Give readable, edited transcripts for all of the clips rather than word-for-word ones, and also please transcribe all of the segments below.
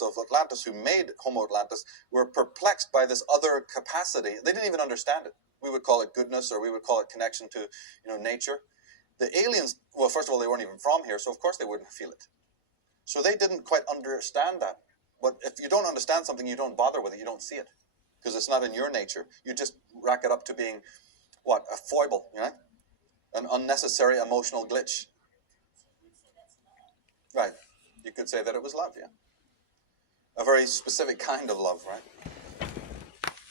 of Atlantis who made Homo Atlantis were perplexed by this other capacity. They didn't even understand it. We would call it goodness, or we would call it connection to, nature. The aliens, well, first of all, they weren't even from here, so of course they wouldn't feel it. So they didn't quite understand that. But if you don't understand something, you don't bother with it, you don't see it, because it's not in your nature. You just rack it up to being, what, a foible, an unnecessary emotional glitch. Right. You could say that it was love, yeah. A very specific kind of love, right?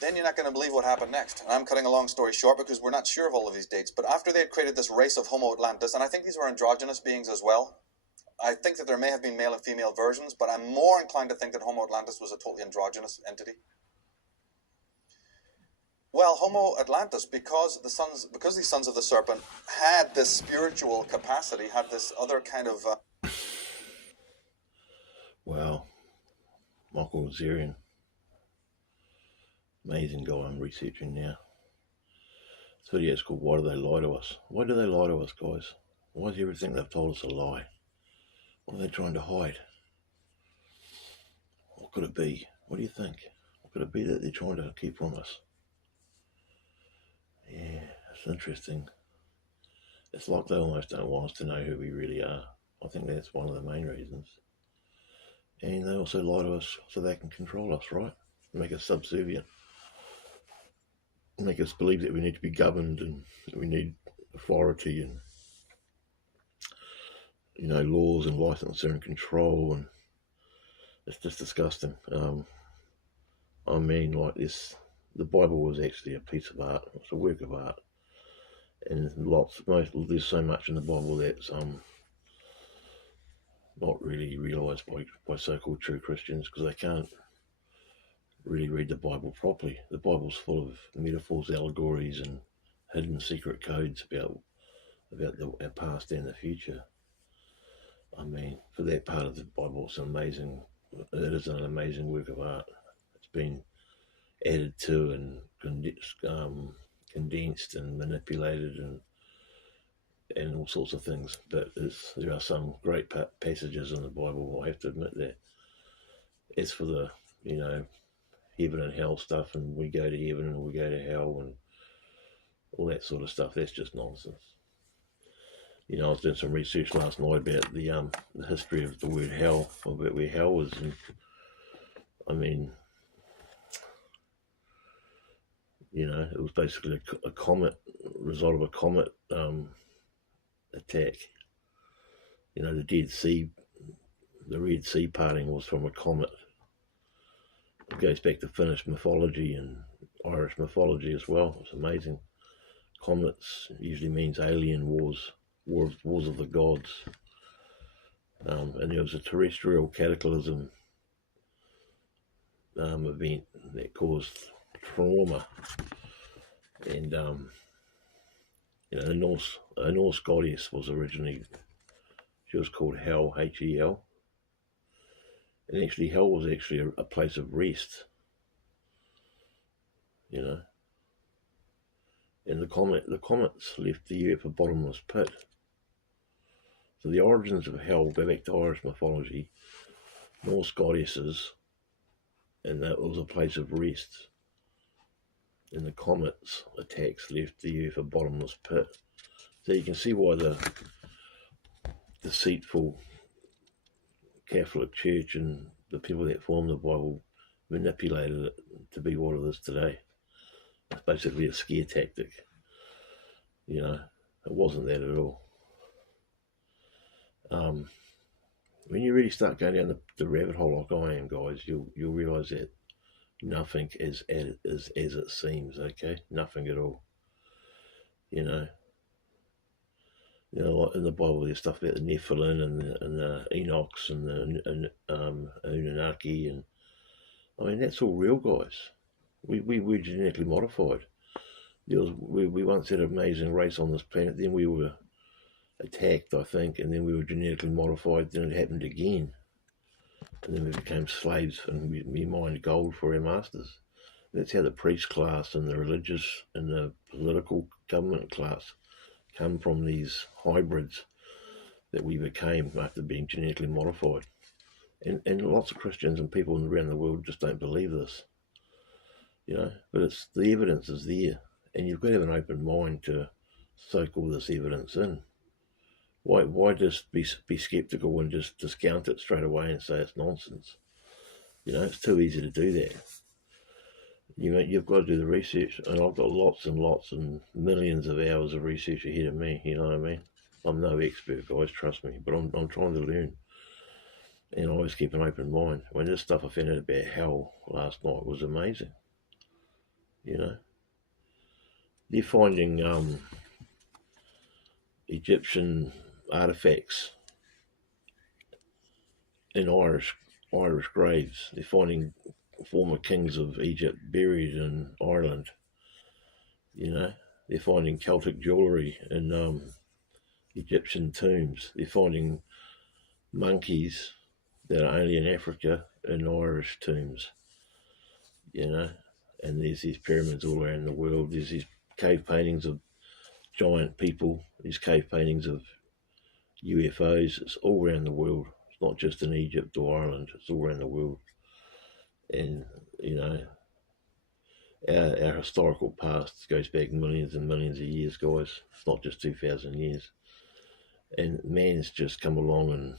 Then you're not going to believe what happened next. And I'm cutting a long story short because we're not sure of all of these dates. But after they had created this race of Homo Atlantis, and I think these were androgynous beings as well. I think that there may have been male and female versions, but I'm more inclined to think that Homo Atlantis was a totally androgynous entity. Well, Homo Atlantis, because these sons of the serpent had this spiritual capacity, had this other kind of... Wow. Michael Zarian. Amazing guy I'm researching now. This video is called Why Do They Lie to Us? Why do they lie to us, guys? Why is everything they've told us a lie? What are they trying to hide? What could it be? What do you think? What could it be that they're trying to keep from us? Yeah, it's interesting. It's like they almost don't want us to know who we really are. I think that's one of the main reasons. And they also lie to us so they can control us, right? Make us subservient. Make us believe that we need to be governed and that we need authority and, laws and licensure and control, and it's just disgusting. Like this, the Bible was actually a piece of art. It's a work of art, and there's so much in the Bible that's not really realised by so-called true Christians, because they can't really read the Bible properly. The Bible's full of metaphors, allegories, and hidden secret codes about our past and the future. For that part of the Bible, it is an amazing work of art. It's been added to and condensed and manipulated and all sorts of things. But there are some great passages in the Bible, I have to admit that. As for the, heaven and hell stuff, and we go to heaven and we go to hell and all that sort of stuff, that's just nonsense. I was doing some research last night about the history of the word hell, about where hell is, and it was basically a comet, result of a comet attack. The Red Sea parting was from a comet. It goes back to Finnish mythology and Irish mythology as well. It's amazing. Comets usually means alien wars of the gods. And there was a terrestrial cataclysm event that caused trauma. And, the Norse goddess was originally, she was called Hel, H-E-L. And actually, hell was actually a place of rest, And the comets left the earth a bottomless pit. So the origins of hell go back to Irish mythology, Norse goddesses, and that was a place of rest. And the comets' attacks left the earth a bottomless pit. So you can see why the deceitful Catholic Church and the people that formed the Bible manipulated it to be what it is today. It's basically a scare tactic. It wasn't that at all. When you really start going down the rabbit hole like I am, guys, you'll realise that nothing is as it seems. Okay, nothing at all. Like in the Bible, there's stuff about the Nephilim and the Enochs and the Anunnaki, and that's all real, guys. We were genetically modified. We once had an amazing race on this planet. Then we were attacked, I think, and then we were genetically modified. Then it happened again, and then we became slaves, and we mined gold for our masters. That's how the priest class and the religious and the political government class come from these hybrids that we became after being genetically modified. And lots of Christians and people around the world just don't believe this, but it's the evidence is there, and you've got to have an open mind to soak all this evidence in. Why just be skeptical and just discount it straight away and say it's nonsense? It's too easy to do that. You've got to do the research, and I've got lots and lots and millions of hours of research ahead of me. You know what I mean? I'm no expert, guys, trust me, but I'm trying to learn, and I always keep an open mind. When this stuff I found out about hell last night was amazing. They're finding Egyptian artifacts in Irish graves. They're finding former kings of Egypt buried in Ireland. They're finding Celtic jewellery in Egyptian tombs. They're finding monkeys that are only in Africa in Irish tombs. And there's these pyramids all around the world. There's these cave paintings of giant people, these cave paintings of UFOs. It's all around the world. It's not just in Egypt or Ireland. It's all around the world. And, our historical past goes back millions and millions of years, guys. It's not just 2,000 years. And man's just come along and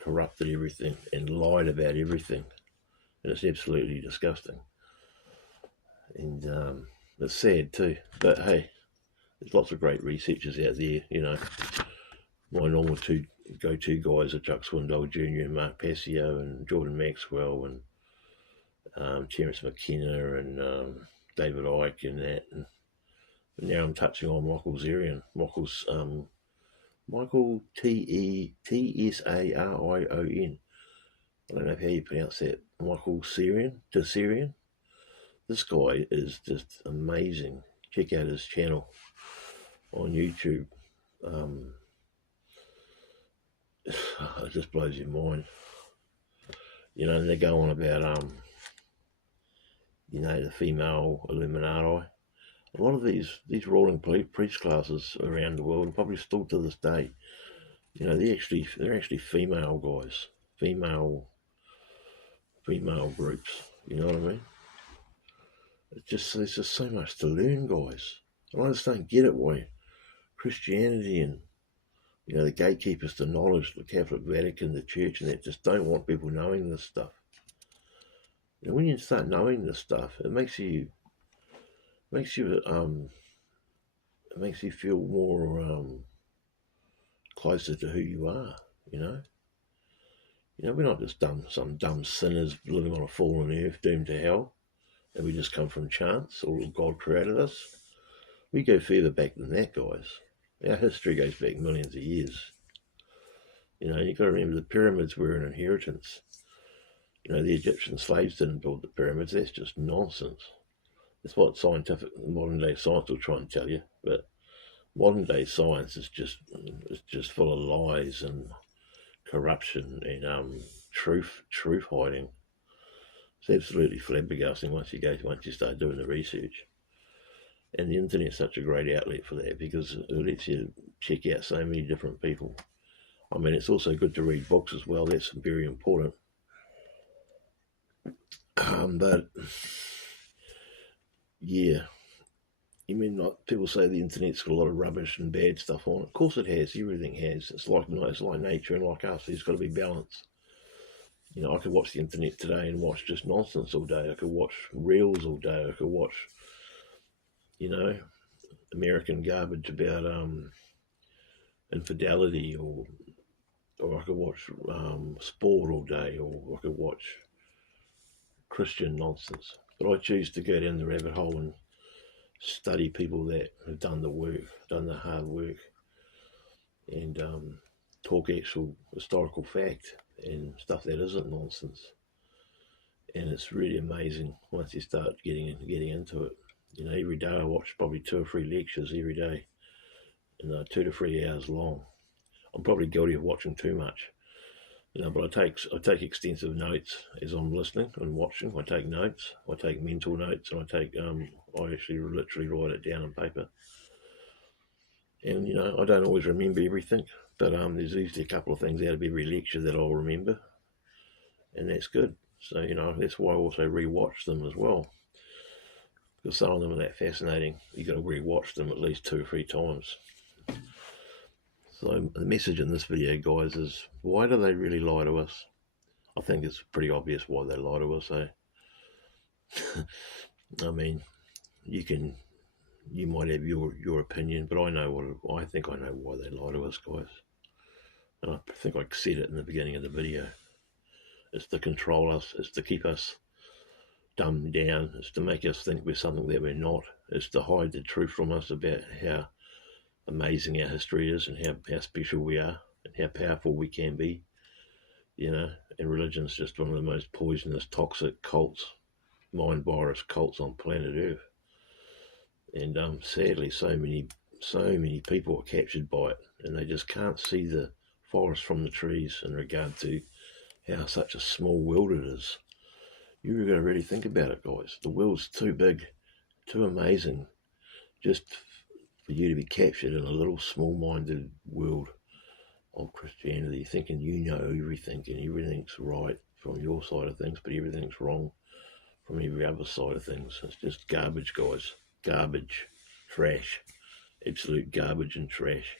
corrupted everything and lied about everything. And it's absolutely disgusting. And it's sad too. But hey, there's lots of great researchers out there. My normal two go-to guys are Chuck Swindoll Jr. and Mark Passio and Jordan Maxwell and Terence McKenna and David Icke and that. But now I'm touching on Michael Zarian. Michael Tsarion. I don't know how you pronounce that. Michael Tsarion. This guy is just amazing. Check out his channel on YouTube. It just blows your mind. And they go on about the female Illuminati. A lot of these ruling priest classes around the world, and probably still to this day, they're actually female guys, female groups. You know what I mean? There's just so much to learn, guys. I just don't get it why Christianity and the gatekeepers to knowledge, the Catholic Vatican, the Church, and that just don't want people knowing this stuff. When you start knowing this stuff, it makes you feel more closer to who you are. We're not just some dumb sinners living on a fallen earth doomed to hell, and we just come from chance or God created us. We go further back than that, guys. Our history goes back millions of years. You've got to remember the pyramids were an inheritance. The Egyptian slaves didn't build the pyramids. That's just nonsense. That's what modern day science will try and tell you. But modern day science is just full of lies and corruption and truth hiding. It's absolutely flabbergasting once you start doing the research. And the internet's such a great outlet for that because it lets you check out so many different people. I mean, it's also good to read books as well. That's very important. But yeah, people say the internet's got a lot of rubbish and bad stuff on it. Of course it has. Everything has. It's like nature and like us. There's got to be balance. I could watch the internet today and watch just nonsense all day. I could watch reels all day. I could watch, American garbage about infidelity, or I could watch sport all day, or I could watch Christian nonsense. But I choose to go down the rabbit hole and study people that have done the work, done the hard work, and talk actual historical fact and stuff that isn't nonsense. And it's really amazing once you start getting into it. Every day I watch probably 2 or 3 lectures every day, and 2 to 3 hours long. I'm probably guilty of watching too much, but I take extensive notes as I'm listening and watching. I take notes, I take mental notes, and I actually literally write it down on paper. And I don't always remember everything, but there's usually a couple of things out of every lecture that I'll remember. and that's good. So, you know, that's why I also rewatch them as well, because some of them are that fascinating. You got to rewatch them at least 2 or 3 times. So the message in this video, guys, is why do they really lie to us? I think it's pretty obvious why they lie to us, eh? I mean, you might have your opinion, but I think I know why they lie to us, guys. And I think I said it in the beginning of the video. It's to control us. It's to keep us dumbed down. It's to make us think we're something that we're not. It's to hide the truth from us about how amazing our history is and how special we are and how powerful we can be. You know, and religion's just one of the most poisonous, toxic cults, mind virus cults on planet Earth. And sadly, so many people are captured by it, and they just can't see the forest from the trees in regard to how such a small world it is. You've got to really think about it, guys. The world's too big, too amazing, just for you to be captured in a little small-minded world of Christianity, thinking you know everything and everything's right from your side of things, but everything's wrong from every other side of things. It's just garbage, guys. Garbage. Trash. Absolute garbage and trash.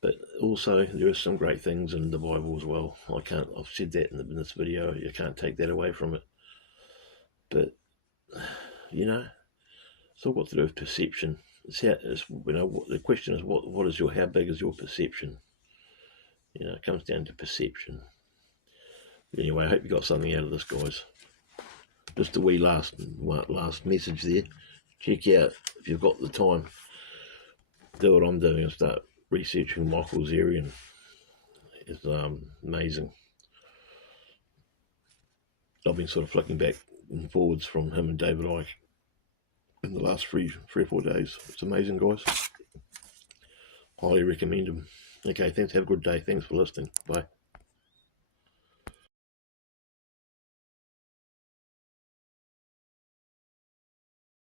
But also, there are some great things in the Bible as well. I've said that in this video. You can't take that away from it. But, you know, it's all got to do with perception. The question is, how big is your perception? You know, it comes down to perception. Anyway, I hope you got something out of this, guys. Just a wee last message there. Check out, if you've got the time, do what I'm doing and start researching Michael Zarian. It's amazing. I've been sort of flicking back and forwards from him and David Icke in the last 3 or 4 days. It's amazing, guys. Highly recommend him. Okay, thanks. Have a good day. Thanks for listening. Bye.